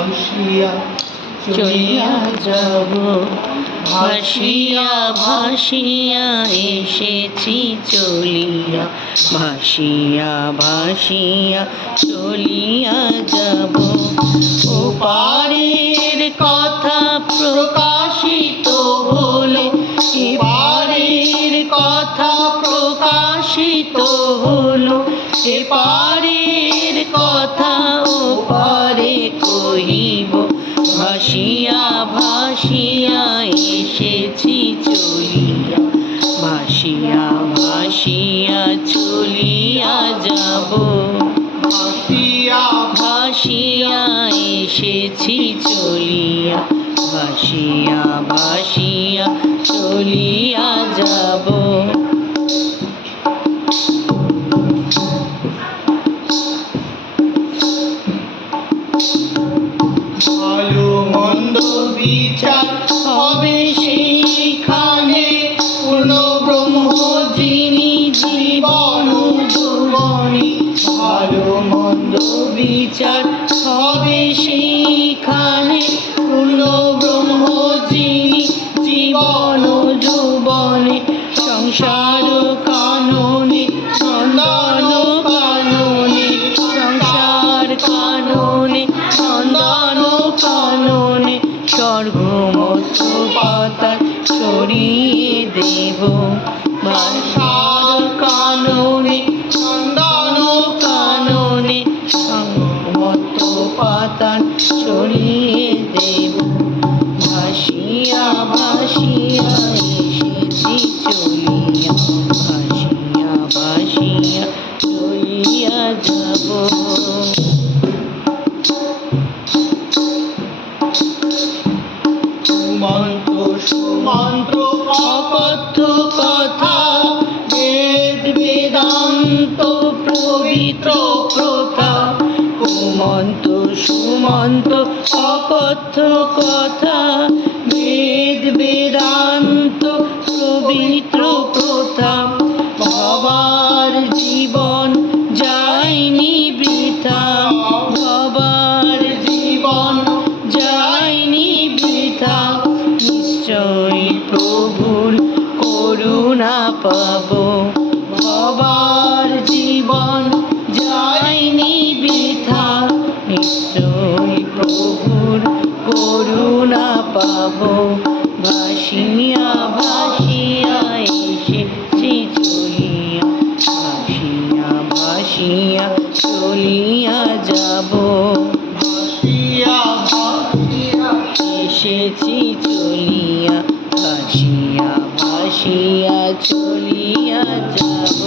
ভাসিয়া চলিয়া যাব। ভাসিয়া ভাসিয়া এসেছি চলিয়া, ভাসিয়া ভাসিয়া চলিয়া যাব। ওপারের কথা প্রকাশিত হলে, এপারের কথা প্রকাশিত হলো, এপারের কথা ওপারে কহিব। ভাসিয়া ভাসিয়া এসেছি চলিয়া, ভাসিয়া ভাসিয়া চলিয়া যাব। ভাসিয়া ভাসিয়া এসেছি চলিয়া, ভাসিয়া ভাসিয়া চলিয়া যাব। ভালো মন্দ বিচার হবে সেইখানে, পূর্ণ ব্রহ্ম যিনি জীবন যৌবনে। ভালো মন্দ বিচার হবে সেইখানে, পূর্ণ ব্রহ্ম যিনি জীবন যৌবনে। সংসার কাননে নন্দন কাননে, সংসার কাননে নন্দন কাননে, স্বর্গমত পাতাল ছড়িয়ে দেব। ভাষার কাননে নন্দন কাননে, স্বর্গমত পাতাল ছড়িয়ে দেব। ভাসিয়া ভাসিয়া এসেছি চলিয়া, ভাসিয়া ভাসিয়া চলিয়া যাব। মন্ত্র সুমন্ত্র অকথ্য কথা, বেদ বেদান্ত পবিত্র প্রথা। কুমন্ত্র সুমন্ত্র অকথ্য কথা, বেদ বেদান্ত পবিত্র প্রথা। ভবার জীবন যায়নি বৃথা, ভবার জীবন যায়নি বৃথা। নিশ্চয়ই প্রভুর করুণা পাব, ভবার জীবন যায়নি বৃথা। নিশ্চয়ই প্রভুর করুণা পাব। ভাসিয়া ভাসিয়া এসেছি চলিয়া, ভাসিয়া ভাসিয়া চলিয়া যাব। ভাসিয়া ভাসিয়া এসেছি চলিয়া, ভাসিয়া ভাসিয়া চলিয়া যাব।